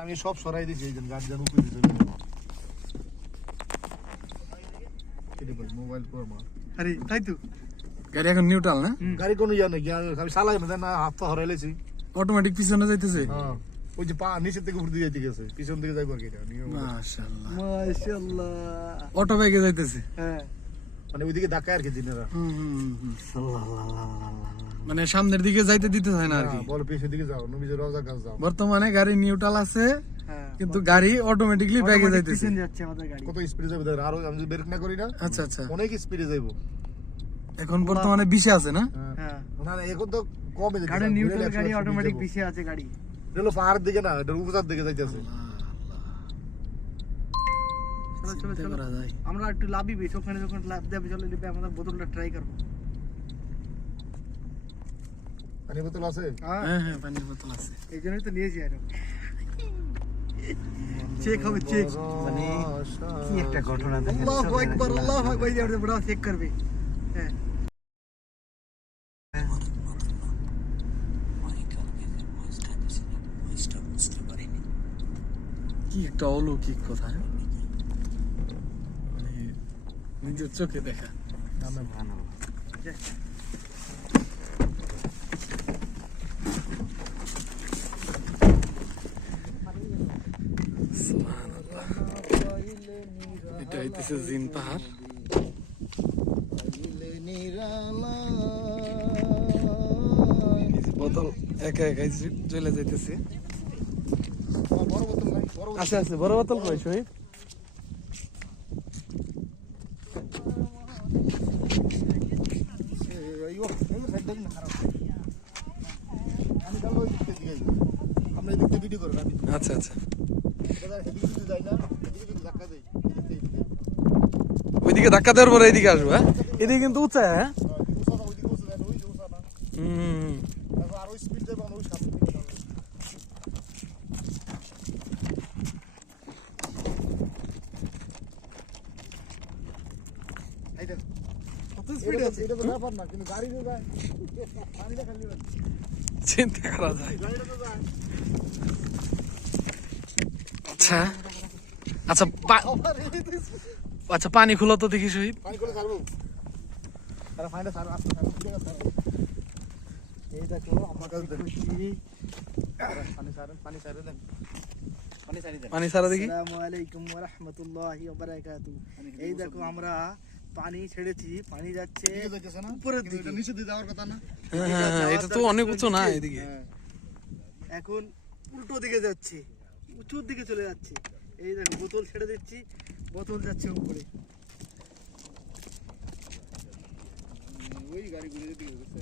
আমি সব সরাই দিছি এই যে গার্জিয়ান উপরে মোবাইল কর মা আরে তাই তো। গাড়ি এখন নিউট্রাল না? গাড়ি কোনো ইয়া নাকি আমি চালাই না না হাত পা হরাইলেছি অটোমেটিক পিছনে যাইতেছে? হ্যাঁ। ওই যে পা নিচের থেকে ঘুরতে যাইতে গেছে পিছন থেকে যাইবো আর কি এটা মাশাআল্লাহ। মাশাআল্লাহ। অটো বাইকে যাইতেছে? হ্যাঁ। মানে ওইদিকে ধাক্কায় আর কি দিনেরা। হুম, হুম, হুম। মানে সামনের দিকে যাইতে দিতে হয় না আর কি। বলো পিছের দিকে যাও নবীজের রওজা কাছে যাও। বর্তমানে গাড়ি নিউট্রাল আছে হ্যাঁ কিন্তু গাড়ি অটোমেটিকলি ব্যাগে যাইতেছে। পিছন যাচ্ছে আমাদের গাড়ি। কত স্পিডে যাবে আরও আমি যদি ব্রেক না করি না আচ্ছা আচ্ছা। অনেক স্পিডে যাইবো। এখন বর্তমানে বিশে আছে না? হ্যাঁ। না না এখন তো কমে যাচ্ছে গাড়ি নিউট্রাল গাড়ি অটোমেটিক। পিছিয়ে আছে গাড়ি। এটা হলো পাহাড়ের দিকে না এটা উপজার দিকে যাইতেছে। চলো চলো চলো। আমরা একটু লাভই বেশ ওখানে যখন লাভ দেবে চলো আমাদের বোতলটা ট্রাই করব। পানি বোতল আছে? হ্যাঁ। হ্যাঁ হ্যাঁ পানির বোতল আছে। এই জন্যই তো নিয়েছি আরও। চেক হবে চেক। মানে কি একটা ঘটনা দেখেন আল্লাহু আকবার আল্লাহু আকবার এই যে বড় চেক করবে। হ্যাঁ। কি একটা অলৌকিক কথা হ্যাঁ? মানে নিজের চোখে দেখা। এটা হইতেছে জিন পাহাড়। বোতল, একা একাই চলে যাইতেছে। আছে আছে, বড় বোতল কই, শহীদ? আচ্ছা আচ্ছা। ওইদিকে ধাক্কা দেওয়ার পরে এইদিকে আসব হ্যাঁ? এদিকে কিন্তু উঁচা হ্যাঁ। চিন্তা করা যায়। গাড়িটা তো যায়। আচ্ছা আচ্ছা speed। আচ্ছা পানি খুলো তো দেখি শহীদ পানি। এই দেখো, এই দেখো আমরা পানি ছেড়েছি পানি যাচ্ছে না? উপরের দিকে। নিচের দিকে যাওয়ার কথা না? হ্যাঁ হ্যাঁ হ্যাঁ এটা তো অনেক উঁচু না এদিকে হ্যাঁ। এখন উল্টো দিকে যাচ্ছে উঁচুর দিকে চলে যাচ্ছে। এই দেখো, বোতল ছেড়ে দিচ্ছি, বোতল যাচ্ছে উপরে। ওই গাড়ি যেতে গেছে